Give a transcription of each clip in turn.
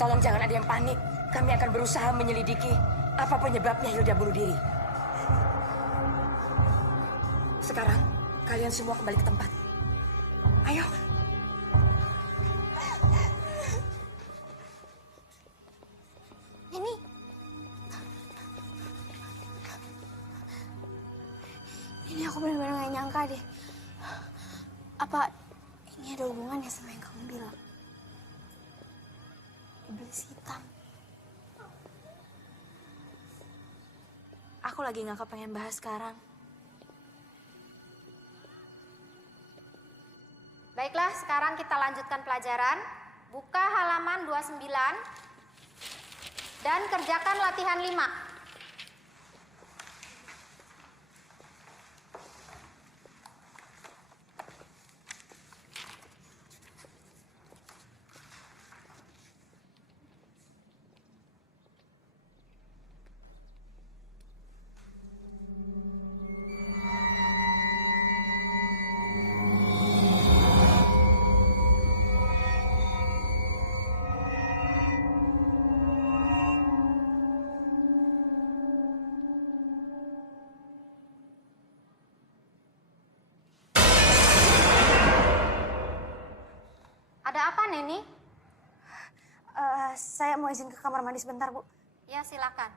tolong jangan ada yang panik. Kami akan berusaha menyelidiki apa penyebabnya Hilda bunuh diri. Sekarang, kalian semua kembali ke tempat. Ayo. Ini aku benar-benar gak nyangka deh. Apa ini ada hubungannya sama yang kamu bilang? Iblis hitam. Aku lagi gak kepengen bahas sekarang. Baiklah, sekarang kita lanjutkan pelajaran. Buka halaman 29 dan kerjakan latihan 5. Ada apa, Neni? Saya mau izin ke kamar mandi sebentar, Bu. Ya, silakan.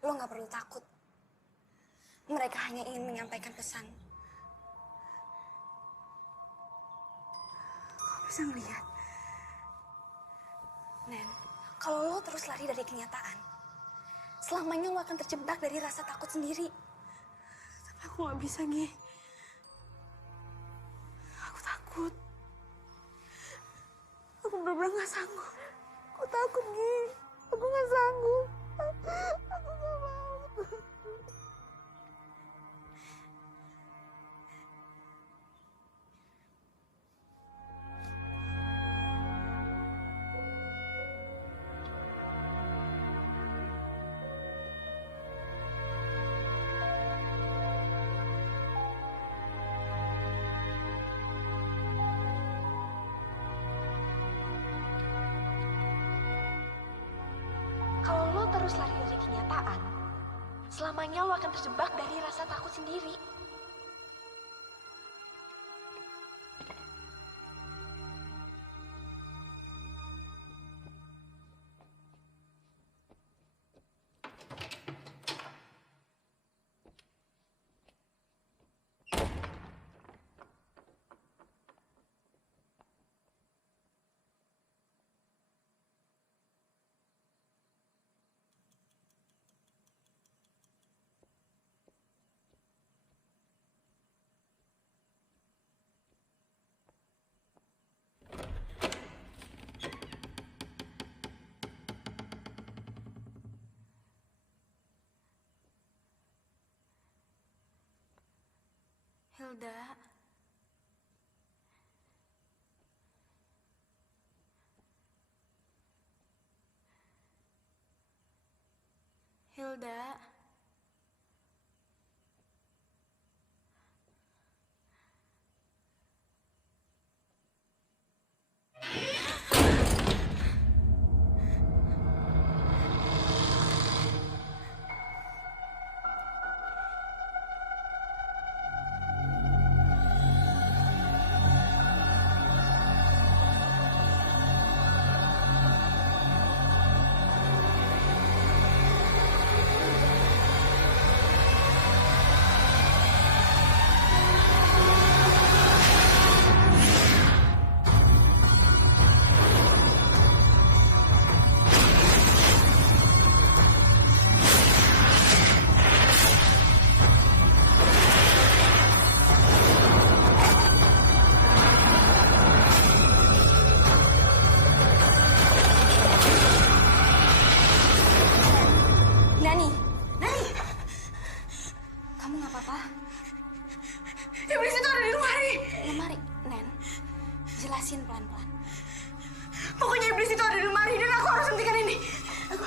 Lo gak perlu takut. Mereka hanya ingin menyampaikan pesan. Lo bisa ngeliat. Nen, kalau lo terus lari dari kenyataan, selamanya lo akan terjebak dari rasa takut sendiri. Tapi aku gak bisa, Gi. Aku takut. Aku bener-bener gak sanggup. Aku takut, Gi. Aku nggak sanggup. Aku nggak mau. Kalau lo terus lari dari kenyataan, selamanya lo akan terjebak dari rasa takut sendiri. Hilda. Hilda. Nani. Nani. Kamu nggak apa-apa? Iblis itu ada di lemari. Lemari, Nen. Jelasin pelan-pelan. Pokoknya iblis itu ada di lemari dan aku harus hentikan ini. Aku...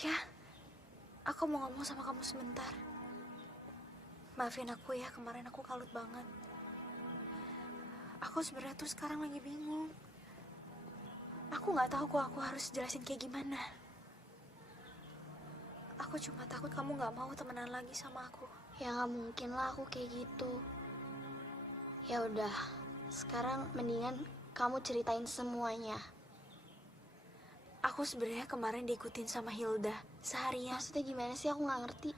Ya, aku mau ngomong sama kamu sebentar. Maafin aku ya, kemarin aku kalut banget. Aku sebenarnya tuh sekarang lagi bingung. Aku nggak tahu kok aku harus jelasin kayak gimana. Aku cuma takut kamu nggak mau temenan lagi sama aku. Ya nggak mungkin lah aku kayak gitu. Ya udah, sekarang mendingan kamu ceritain semuanya. Aku sebenarnya kemarin diikutin sama Hilda seharian. Maksudnya gimana sih? Aku nggak ngerti.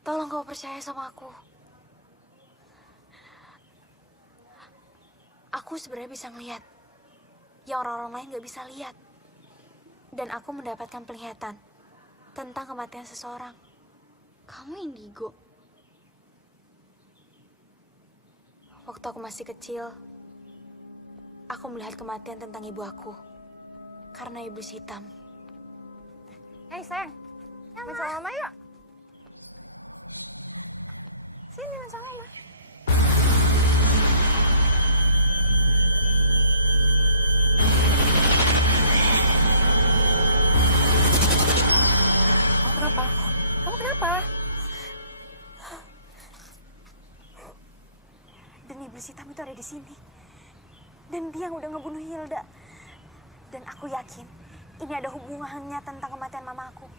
Tolong kau percaya sama aku. Aku sebenarnya bisa ngeliat yang orang-orang lain nggak bisa lihat. Dan aku mendapatkan penglihatan tentang kematian seseorang. Kamu indigo? Waktu aku masih kecil, aku melihat kematian tentang ibu aku. Karena iblis hitam. Hei sayang, main sama mama yuk. Sini main sama mama. Kamu kenapa? Kamu kenapa? Dan iblis hitam itu ada di sini. Dan dia yang udah ngebunuh Hilda. Dan aku yakin ini ada hubungannya tentang kematian mama aku.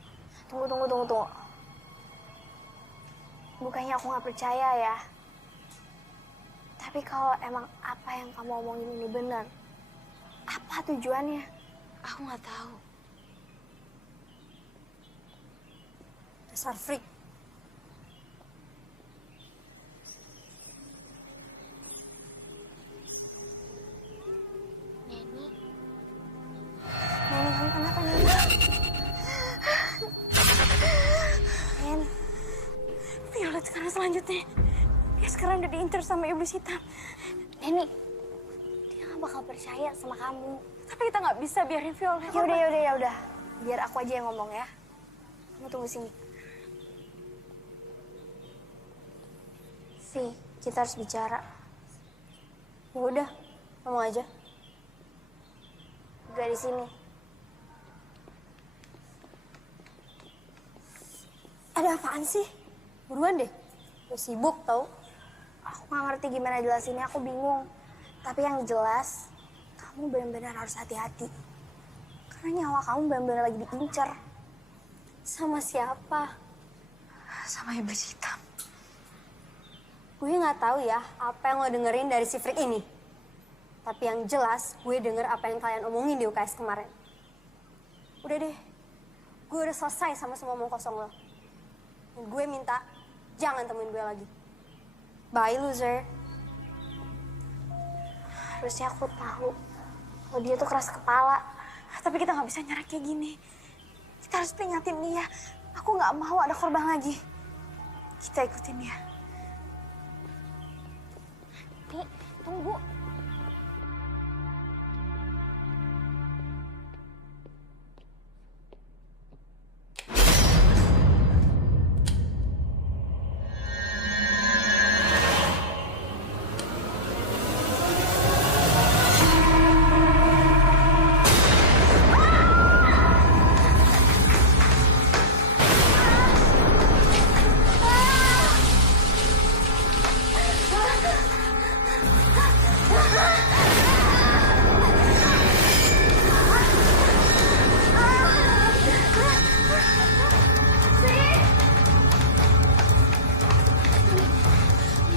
Tunggu. Bukannya aku nggak percaya ya. Tapi kalau emang apa yang kamu omongin ini benar, apa tujuannya? Aku nggak tahu. Dasar freak. Neni, nih. Dia sekarang udah diincar sama iblis hitam. Neni, dia gak bakal percaya sama kamu. Tapi kita nggak bisa biarin Violet. Ya udah. Biar aku aja yang ngomong ya. Kamu tunggu sini. Kita harus bicara. Ya udah, ngomong aja. Gak di sini. Ada apaan sih? Buruan deh. Gue sibuk tau. Aku gak ngerti gimana jelasinnya, aku bingung. Tapi yang jelas, kamu benar-benar harus hati-hati. Karena nyawa kamu benar-benar lagi diincar. Sama siapa? Sama iblis hitam. Gue nggak tahu ya apa yang lo dengerin dari si freak ini. Tapi yang jelas, gue denger apa yang kalian omongin di UKS kemarin. Udah deh, gue udah selesai sama semua omong kosong lo. Dan gue minta, jangan temuin gue lagi. Bye, loser. Harusnya aku tahu kalau dia tuh keras kepala. Tapi kita nggak bisa nyerah kayak gini. Kita harus peringatin dia. Aku nggak mau ada korban lagi. Kita ikutin dia. Nih, tunggu.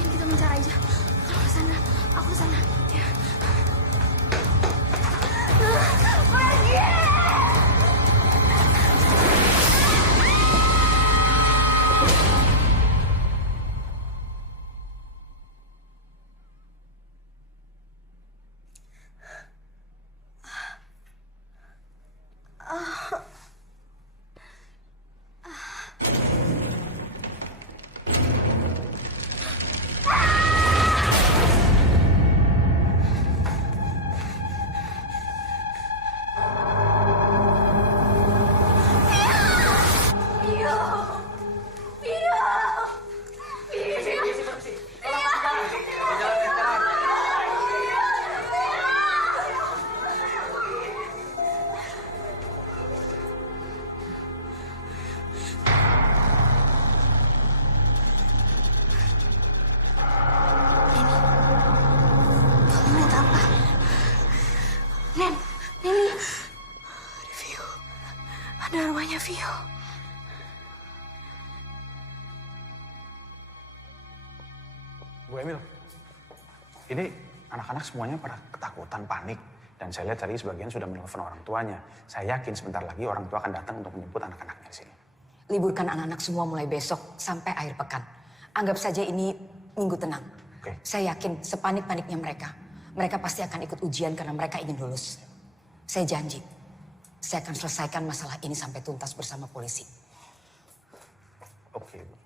Kita mencari aja. Kalau ke sana, aku ke sana. Ya. Pergi! Neni. Ada Vio. Ada rumahnya Vio. Bu Emil, ini anak-anak semuanya pada ketakutan, panik. Dan saya lihat tadi sebagian sudah menelpon orang tuanya. Saya yakin sebentar lagi orang tua akan datang untuk menjemput anak-anaknya di sini. Liburkan anak-anak semua mulai besok sampai akhir pekan. Anggap saja ini minggu tenang. Oke. Saya yakin sepanik-paniknya mereka. Mereka pasti akan ikut ujian karena mereka ingin lulus. Saya janji, saya akan selesaikan masalah ini sampai tuntas bersama polisi. Oke, Bu.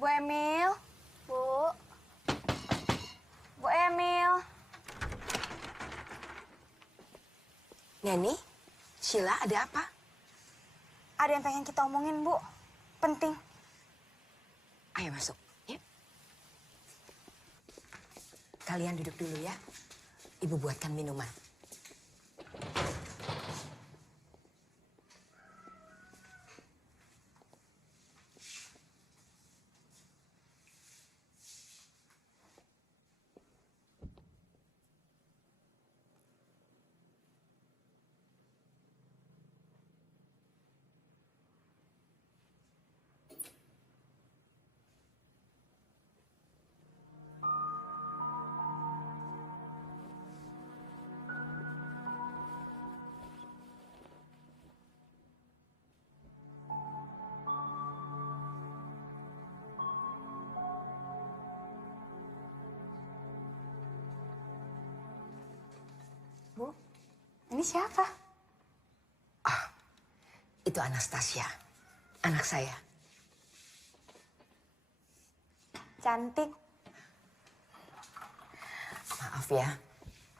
Bu Emil. Bu Emil. Neni, Sheila, ada apa? Ada yang pengen kita omongin, Bu. Penting. Ayo masuk, ya. Kalian duduk dulu ya. Ibu buatkan minuman. Bu, ini siapa? Itu Anastasia, anak saya. Cantik. Maaf ya,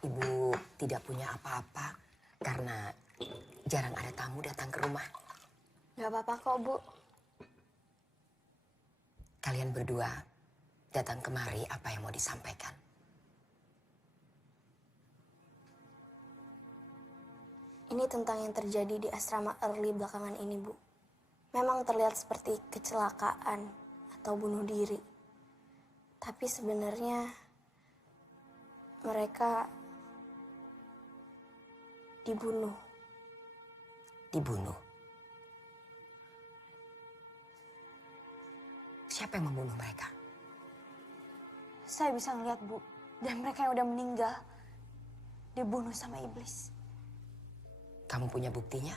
Ibu tidak punya apa-apa karena jarang ada tamu datang ke rumah. Gak apa-apa kok, Bu. Kalian berdua datang kemari, apa yang mau disampaikan? Ini tentang yang terjadi di asrama Early belakangan ini, Bu. Memang terlihat seperti kecelakaan atau bunuh diri. Tapi sebenarnya mereka dibunuh. Dibunuh. Siapa yang membunuh mereka? Saya bisa ngeliat, Bu. Dan mereka yang udah meninggal dibunuh sama iblis. Kamu punya buktinya?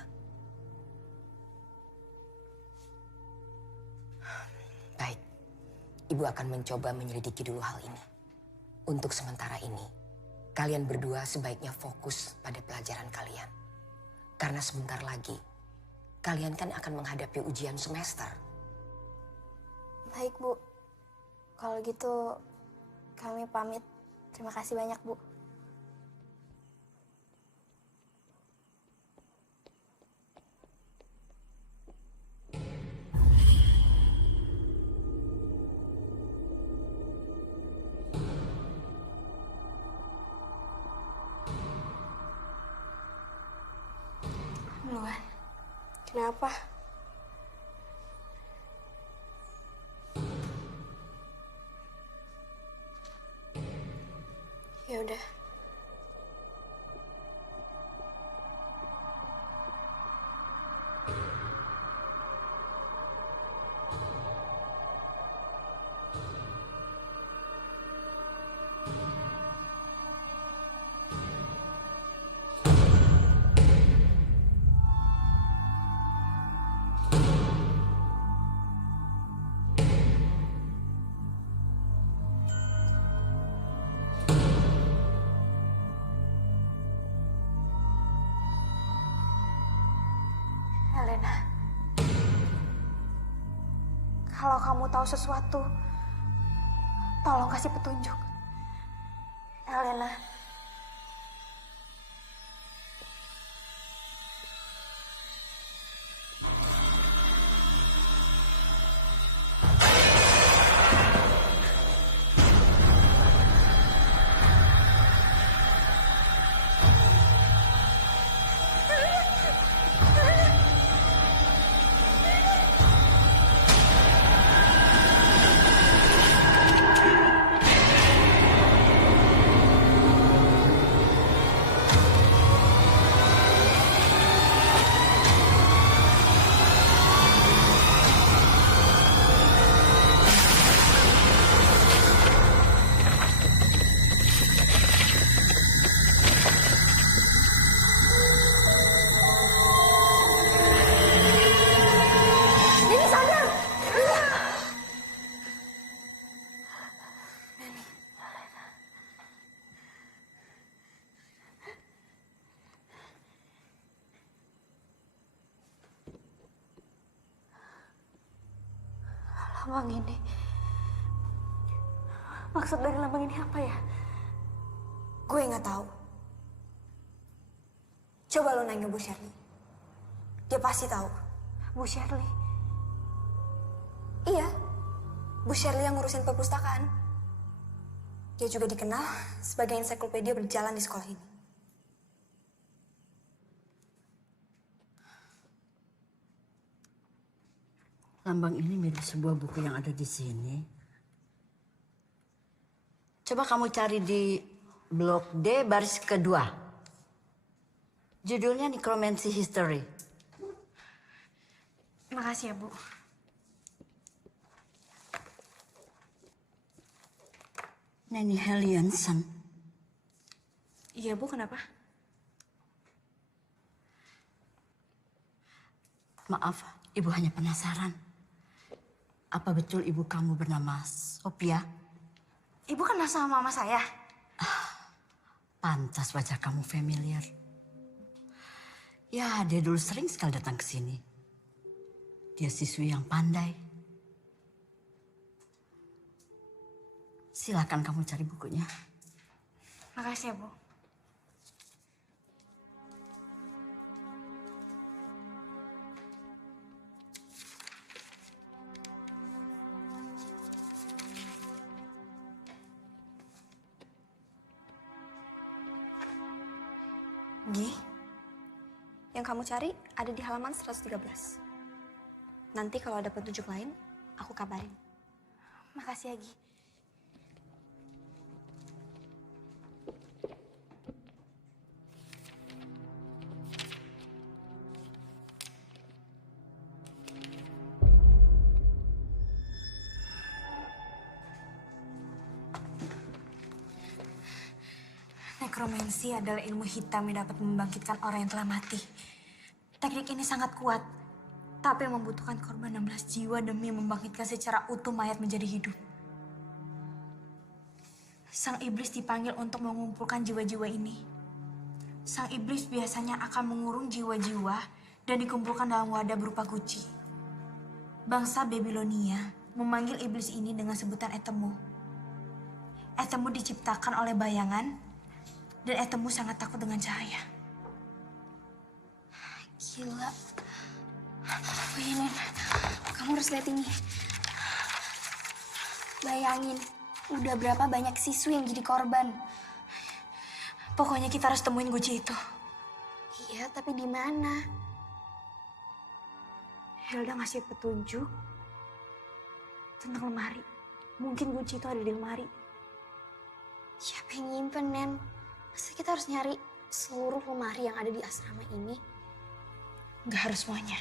Baik, Ibu akan mencoba menyelidiki dulu hal ini. Untuk sementara ini, kalian berdua sebaiknya fokus pada pelajaran kalian. Karena sebentar lagi, kalian kan akan menghadapi ujian semester. Baik, Bu. Kalau gitu kami pamit. Terima kasih banyak, Bu. Luan, Kenapa? Ya udah. Elena. Kalau kamu tahu sesuatu, tolong kasih petunjuk. Elena. Lambang ini. Maksud dari lambang ini apa ya? Gue nggak tahu. Coba lo nanya Bu Shirley. Dia pasti tahu. Bu Shirley. Iya, Bu Shirley yang ngurusin perpustakaan. Dia juga dikenal sebagai ensiklopedia berjalan di sekolah ini. Lambang ini mirip sebuah buku yang ada di sini. Coba kamu cari di blok D baris kedua. Judulnya Necromancy History. Makasih ya, Bu. Nanny Hellianson. Iya, Bu, kenapa? Maaf, Ibu hanya penasaran. Apa betul ibu kamu bernama Sophia? Ibu kenal sama mama saya? Pantas wajah kamu familiar. Ya, dia dulu sering sekali datang ke sini. Dia siswi yang pandai. Silakan kamu cari bukunya. Makasih ya, Bu. Gi, yang kamu cari ada di halaman 113. Nanti kalau ada petunjuk lain, aku kabarin. Makasih ya, Gi. Nekromansi adalah ilmu hitam yang dapat membangkitkan orang yang telah mati. Teknik ini sangat kuat, tapi membutuhkan korban 16 jiwa demi membangkitkan secara utuh mayat menjadi hidup. Sang iblis dipanggil untuk mengumpulkan jiwa-jiwa ini. Sang iblis biasanya akan mengurung jiwa-jiwa dan dikumpulkan dalam wadah berupa guci. Bangsa Babilonia memanggil iblis ini dengan sebutan Etemu. Etemu diciptakan oleh bayangan, dan Etemu sangat takut dengan cahaya. Gila. Oh iya, Nen. Kamu harus lihat ini. Bayangin, udah berapa banyak siswi yang jadi korban. Pokoknya kita harus temuin guci itu. Iya, tapi di mana? Hilda ngasih petunjuk tentang lemari. Mungkin kunci itu ada di lemari. Siapa yang nyimpen, Nen? Masa kita harus nyari seluruh lemari yang ada di asrama ini? Nggak harus semuanya.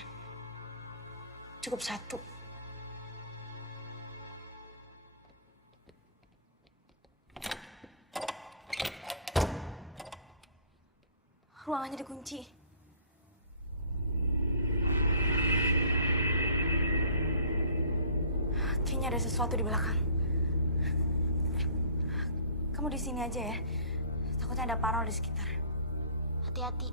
Cukup satu. Ruangannya dikunci. Kayaknya ada sesuatu di belakang. Kamu di sini aja ya. Takutnya ada parno di sekitar. Hati-hati.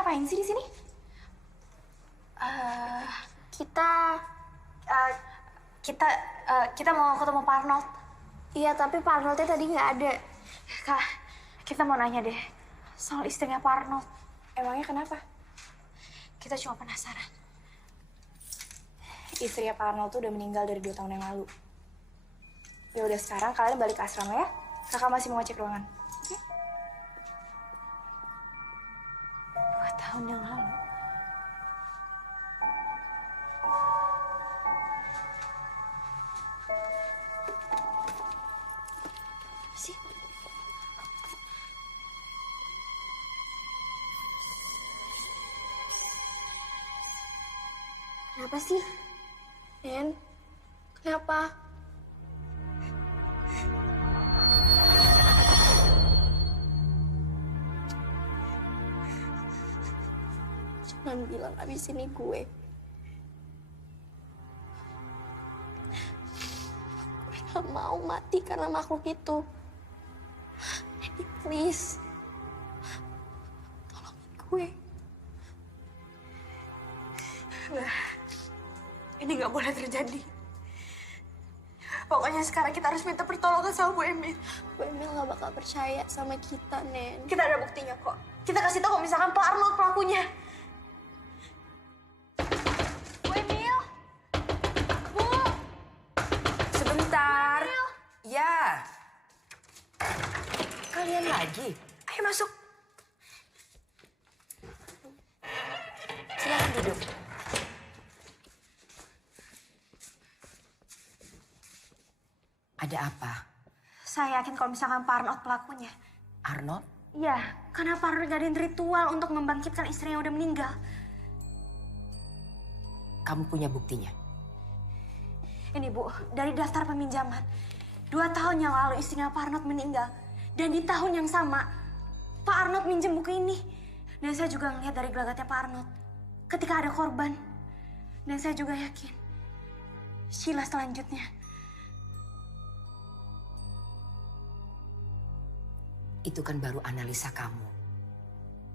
Ngapain sih di sini? Kita mau ketemu Pak Arnold. Iya, tapi Pak Arnoldnya tadi nggak ada. Kak, kita mau nanya deh soal istrinya Pak Arnold. Emangnya kenapa? Kita cuma penasaran. Istrinya Pak Arnold tuh udah meninggal dari 2 tahun yang lalu. Ya udah, sekarang kalian balik ke asrama ya. Kakak masih mau ngecek ruangan. Oke? 2 tahun yang lalu. Sih. Kenapa sih? Nen, Kenapa? Jangan bilang abis ini gue. Gue gak mau mati karena makhluk itu. Jadi please. Tolongin gue. Enggak. Ini nggak boleh terjadi. Pokoknya sekarang kita harus minta pertolongan sama Bu Emil. Bu Emil gak bakal percaya sama kita, Nen. Kita ada buktinya kok. Kita kasih tahu kalau misalkan Pak Arnold pelakunya. Bu Emil! Bu! Sebentar. Ya. Kalian lagi? Ayo masuk. Silakan duduk. Ada apa? Saya yakin kalau misalkan Pak Arnold pelakunya. Arnold? Iya, karena Pak Arnold ngadain ritual untuk membangkitkan istrinya yang udah meninggal. Kamu punya buktinya? Ini Bu, dari daftar peminjaman. 2 tahun yang lalu istrinya Pak Arnold meninggal. Dan di tahun yang sama, Pak Arnold minjem buku ini. Dan saya juga ngelihat dari gelagatnya Pak Arnold. Ketika ada korban. Dan saya juga yakin. Sheila selanjutnya. Itu kan baru analisa kamu.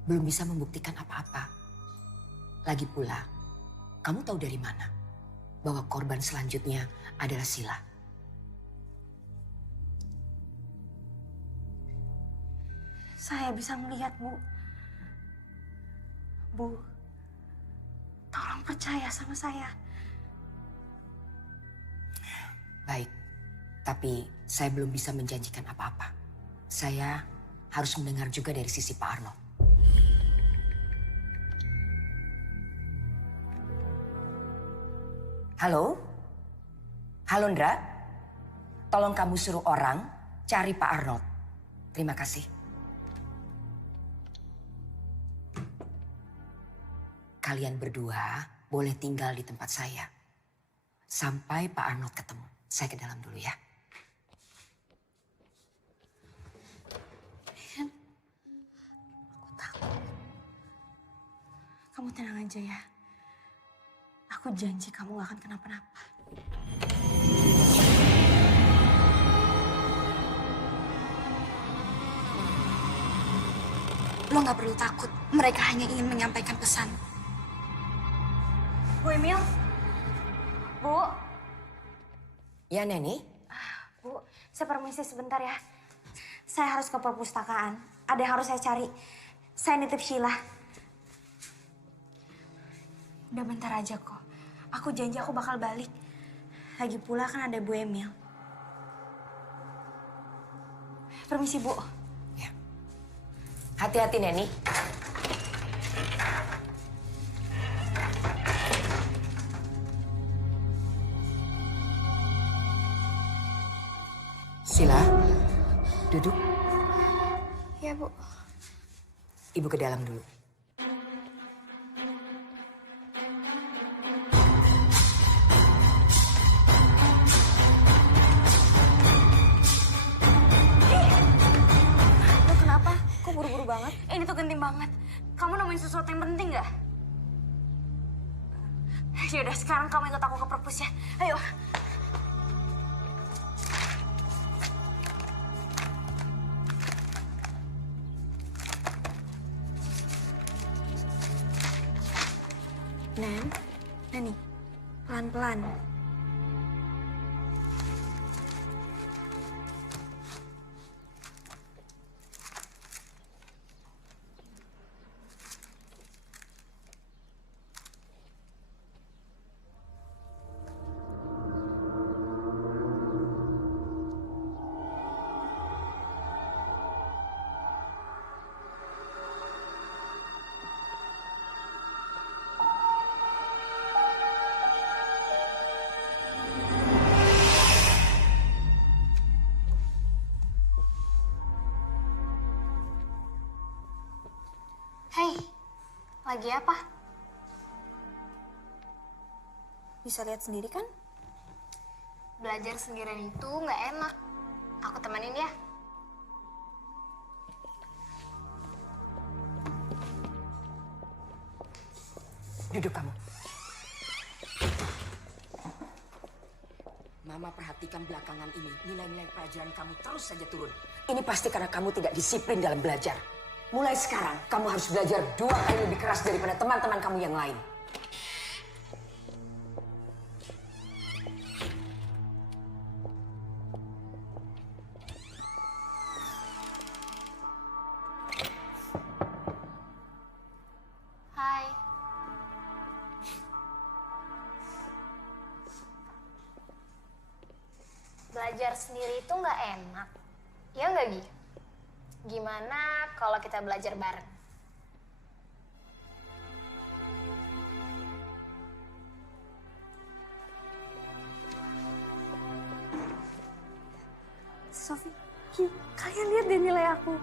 Belum bisa membuktikan apa-apa. Lagi pula, kamu tahu dari mana bahwa korban selanjutnya adalah Sheila? Saya bisa melihat, Bu. Bu, tolong percaya sama saya. Baik, tapi saya belum bisa menjanjikan apa-apa. Saya harus mendengar juga dari sisi Pak Arnold. Halo? Halo, Ndra? Tolong kamu suruh orang cari Pak Arnold. Terima kasih. Kalian berdua boleh tinggal di tempat saya. Sampai Pak Arnold ketemu. Saya ke dalam dulu ya. Kamu tenang aja ya. Aku janji kamu gak akan kenapa-napa. Lo gak perlu takut. Mereka hanya ingin menyampaikan pesan. Bu Emil? Bu? Ya, Neni? Bu, saya permisi sebentar ya. Saya harus ke perpustakaan. Ada yang harus saya cari. Saya nitip Sheila. Udah bentar aja kok. Aku janji aku bakal balik. Lagi pula kan ada Bu Emil. Permisi, Bu. Ya. Hati-hati, Neni. Sheila, duduk. Ya, Bu. Ibu ke dalam dulu. Lo kenapa? Kok buru-buru banget? Ini tuh genting banget. Kamu nemuin sesuatu yang penting nggak? Yaudah, sekarang kamu ikut aku ke perpus ya. Ayo. Nen, Neni, pelan-pelan. Hei, lagi apa? Bisa lihat sendiri kan? Belajar sendirian itu nggak enak. Aku temenin ya. Duduk kamu. Mama perhatikan belakangan ini, nilai-nilai pelajaran kamu terus saja turun. Ini pasti karena kamu tidak disiplin dalam belajar. Mulai sekarang, kamu harus belajar 2 kali lebih keras daripada teman-teman kamu yang lain. Hai. Belajar sendiri itu nggak enak. Ya nggak, Gi? Gimana kalau kita belajar bareng? Sofi, Ki, kalian lihat deh nilai aku.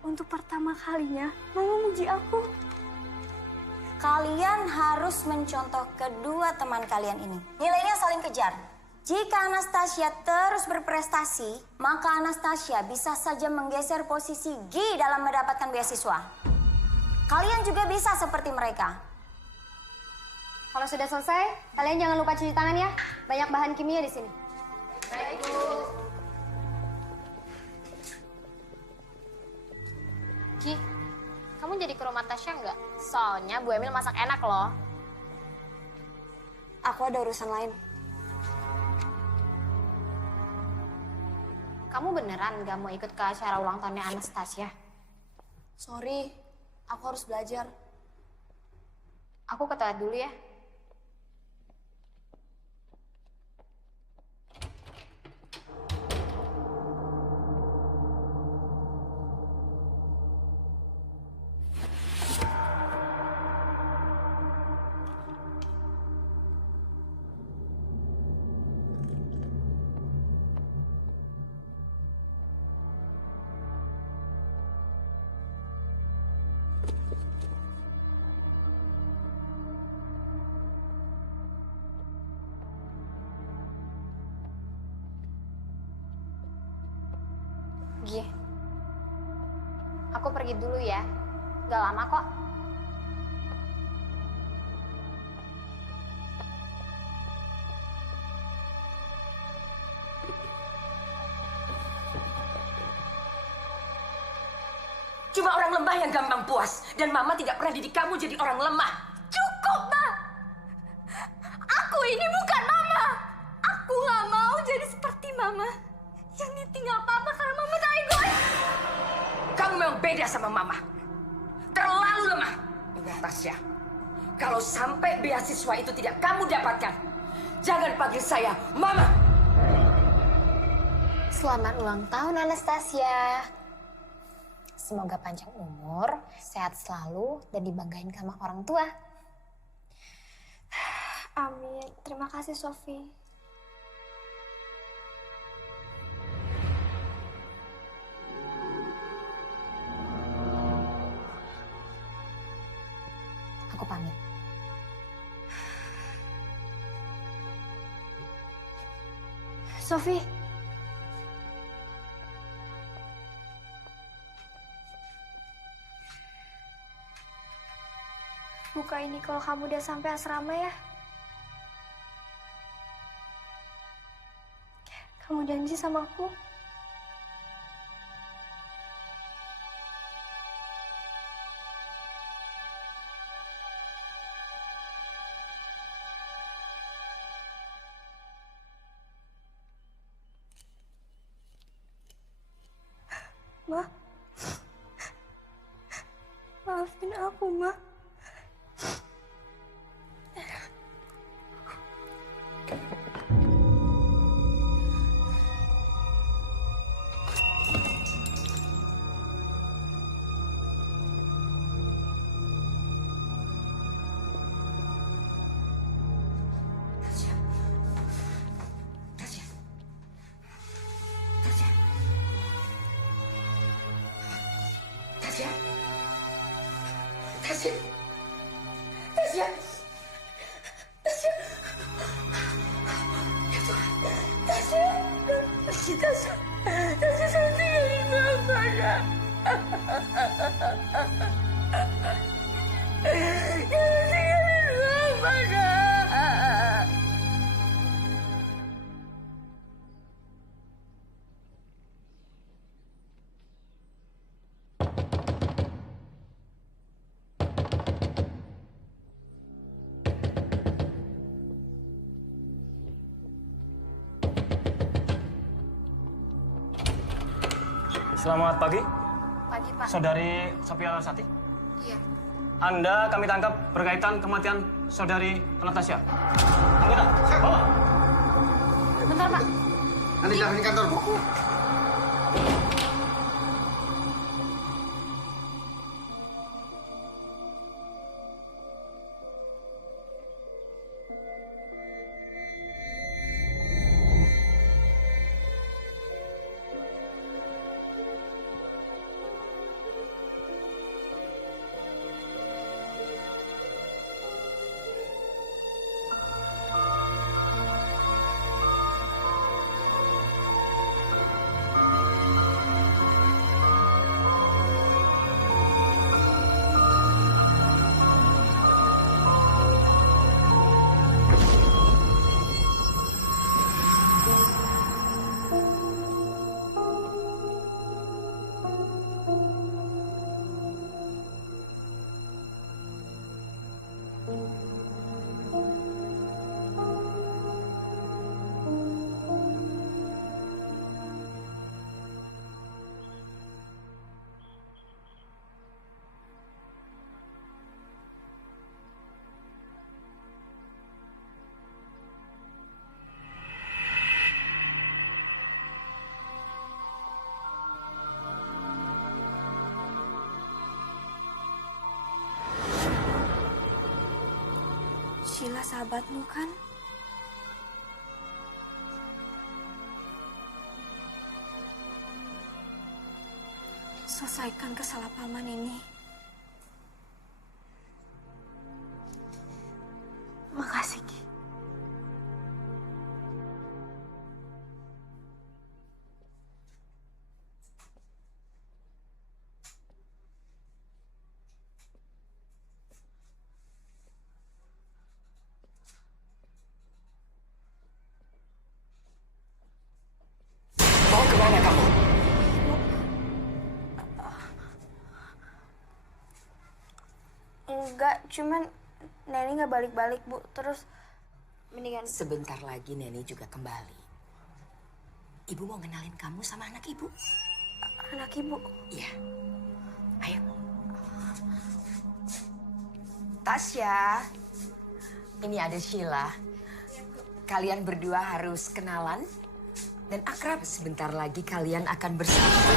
Untuk pertama kalinya, Mama muji aku. Kalian harus mencontoh kedua teman kalian ini. Nilainya saling kejar. Jika Anastasia terus berprestasi, maka Anastasia bisa saja menggeser posisi Gi dalam mendapatkan beasiswa. Kalian juga bisa seperti mereka. Kalau sudah selesai, kalian jangan lupa cuci tangan ya. Banyak bahan kimia di sini. Baik, Bu. Ki, kamu jadi ke rumah Tasya nggak? Soalnya Bu Emil masak enak loh. Aku ada urusan lain. Kamu beneran nggak mau ikut ke acara ulang tahunnya Anastasia? Sorry, aku harus belajar. Aku ke toilet dulu ya. Gi, aku pergi dulu ya. Gak lama kok. Cuma orang lemah yang gampang puas. Dan Mama tidak pernah didik kamu jadi orang lemah. Cukup, Ma! Aku ini bukan Mama! Aku gak mau jadi seperti Mama. Yang ditinggal Papa karena Mama tak egois. Kamu memang beda sama Mama. Terlalu lemah. Ingat Tasya, kalau sampai beasiswa itu tidak kamu dapatkan, jangan panggil saya Mama. Selamat ulang tahun Anastasia. Semoga panjang umur, sehat selalu, dan dibanggain sama orang tua. Amin. Terima kasih, Sofi. Aku pamit. Sofi. Buka ini kalau kamu udah sampai asrama ya. Kamu janji sama aku? Ma, maafin aku, Ma. Tasya. Tasya. Tasya. Tasya. Tasya selalu tinggalin Mama, Kak. Jangan tinggalin Mama, Kak. Selamat pagi, Pagi, Pak. Saudari Sophia Larsati. Iya. Anda kami tangkap berkaitan kematian Saudari Anastasia. Anggota, bawa. Bentar, Pak. Nanti jangan di kantor, Bu. Sheila sahabatmu kan? Selesaikan kesalahpahaman ini. Makasih, Ki. Mau kemana kamu? Enggak, cuman Neni nggak balik-balik, Bu. Terus mendingan Sebentar lagi Neni juga kembali. Ibu mau kenalin kamu sama anak ibu. anak Ibu. Iya. Ayo. Tasya. Ini ada Sheila. Kalian berdua harus kenalan dan akrab. Sebentar lagi kalian akan bersatu.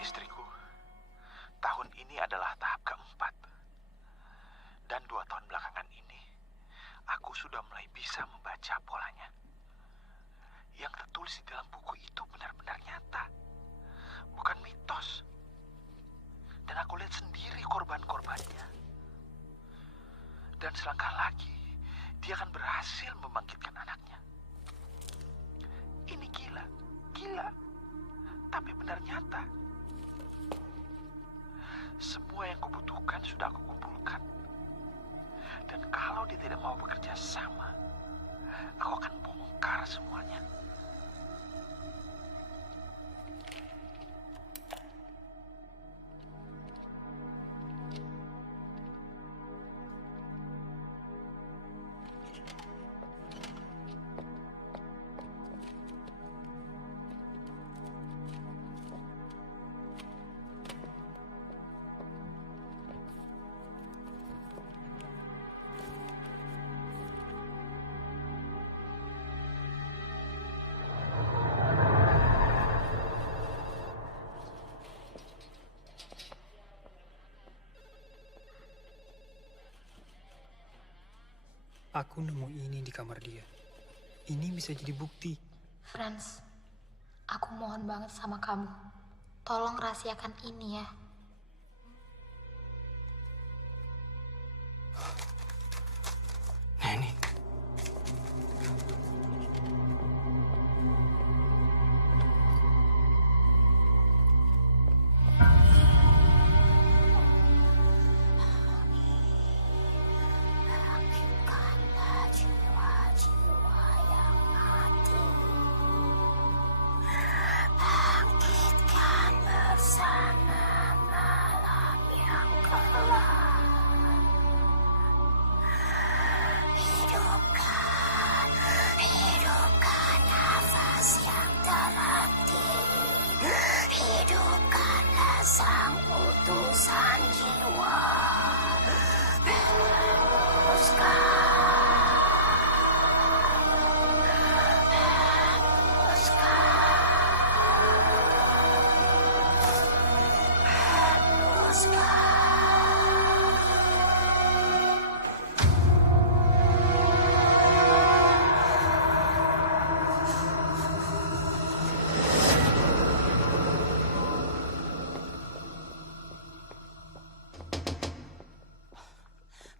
Istriku, tahun ini adalah tahap keempat. Dan 2 tahun belakangan ini, aku sudah mulai bisa membaca polanya. Yang tertulis di dalam buku itu benar-benar nyata, bukan mitos. Dan aku lihat sendiri korban-korbannya. Dan selangkah lagi, dia akan berhasil membangkitkan anaknya. Ini gila, gila, tapi benar nyata. Semua yang kubutuhkan sudah aku kumpulkan. Dan kalau dia tidak mau bekerja sama, aku akan bongkar semuanya. Aku nemu ini di kamar dia. Ini bisa jadi bukti. Franz, aku mohon banget sama kamu. Tolong rahasiakan ini ya. Nah ini.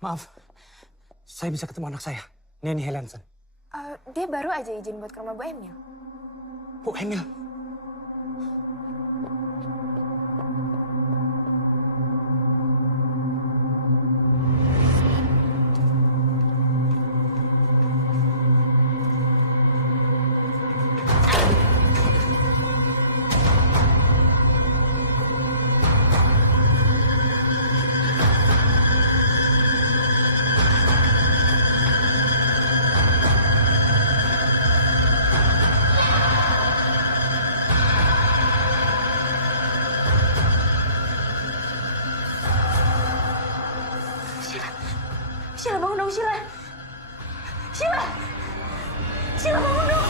Maaf, saya bisa ketemu anak saya, Neni Helenson. Dia baru aja izin buat ke rumah Bu Emil. Bu Emil? Sheila bangun dong, Sheila. Sheila! Sheila bangun dong.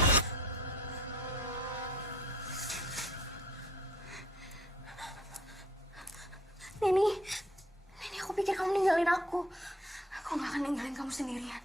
Neni, aku pikir kamu ninggalin aku. Aku gak akan ninggalin kamu sendirian.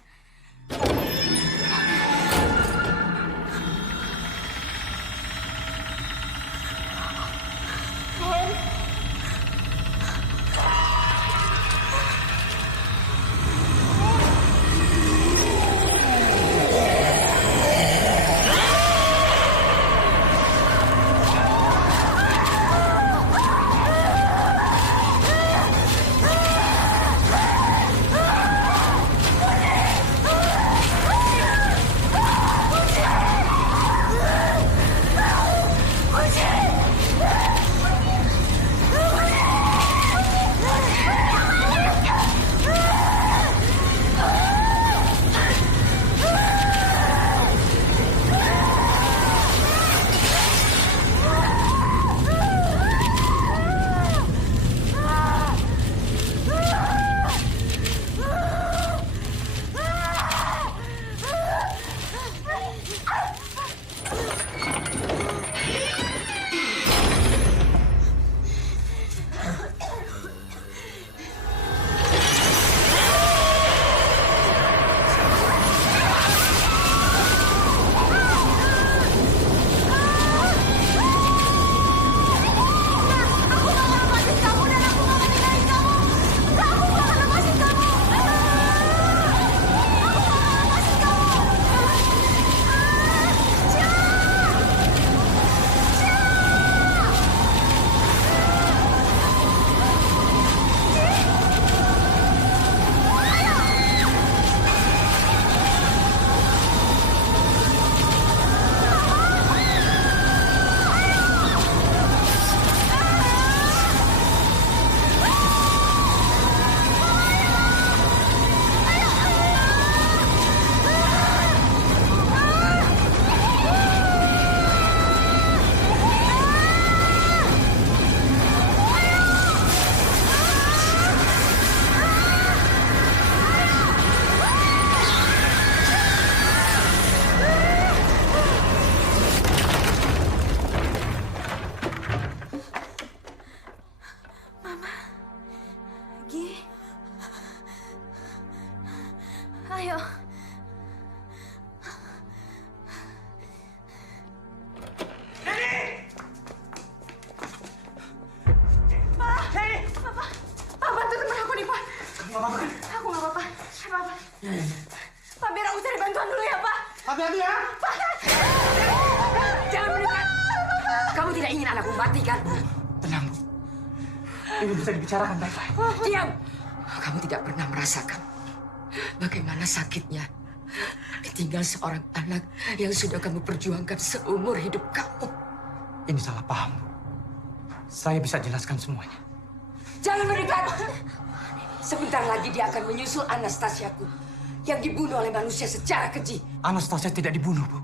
Aku nggak apa-apa. Apa-apa. Pak, biar aku cari bantuan dulu ya, Pak. Hati-hati ya. Pak. Jangan mendekat. Kamu tidak ingin anakku mati, kan? Tenang, Bu. Ini bisa dibicarakan baik-baik. Diam! Kamu tidak pernah merasakan bagaimana sakitnya ditinggal seorang anak yang sudah kamu perjuangkan seumur hidup kamu. Ini salah paham, Bu. Saya bisa jelaskan semuanya. Jangan mendekat! Sebentar lagi dia akan menyusul Anastasiaku yang dibunuh oleh manusia secara keji. Anastasia tidak dibunuh, Bu.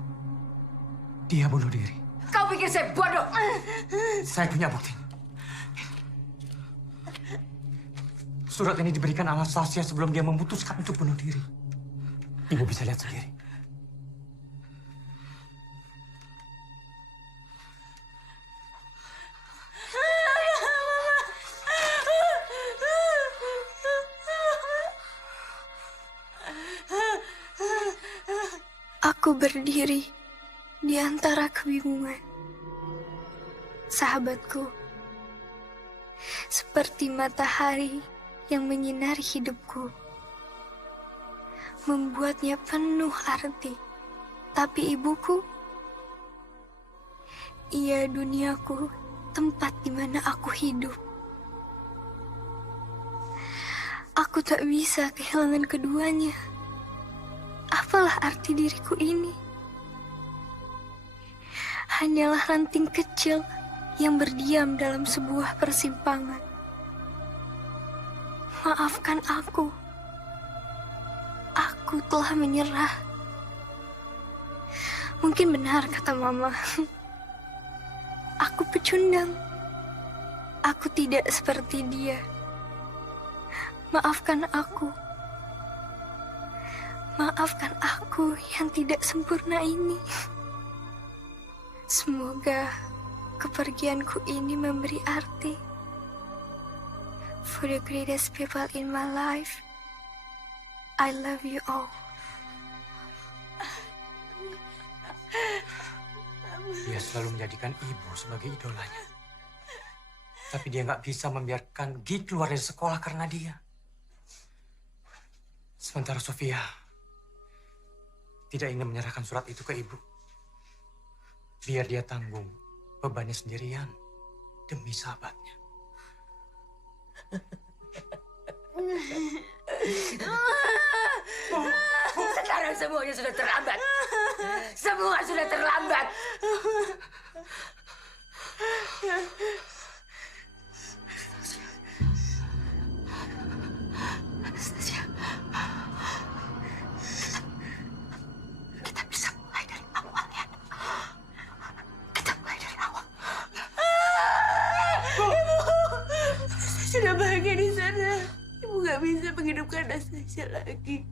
Dia bunuh diri. Kau pikir saya bodoh? Saya punya bukti. Surat ini diberikan Anastasia sebelum dia memutuskan untuk bunuh diri. Ibu bisa lihat sendiri. Aku berdiri di antara kebingungan. Sahabatku, seperti matahari yang menyinari hidupku, membuatnya penuh arti. Tapi ibuku, ia duniaku, tempat di mana aku hidup. Aku tak bisa kehilangan keduanya. Apalah arti diriku ini? Hanyalah ranting kecil yang berdiam dalam sebuah persimpangan. Maafkan aku. Aku telah menyerah. Mungkin benar kata Mama. Aku pecundang. Aku tidak seperti dia. Maafkan aku. Maafkan aku yang tidak sempurna ini. Semoga kepergianku ini memberi arti. For the greatest people in my life, I love you all. Dia selalu menjadikan ibu sebagai idolanya. Tapi dia nggak bisa membiarkan Gi keluar dari sekolah karena dia. Sementara Sofia tidak ingin menyerahkan surat itu ke ibu. Biar dia tanggung bebannya sendirian demi sahabatnya. Sekarang semuanya sudah terlambat. Semua sudah terlambat. Anastasia. Kita bisa mulai dari awal, ya. Kita mulai dari awal. Ibu sudah bahagia di sana. Ibu nggak bisa menghidupkan Anastasia lagi.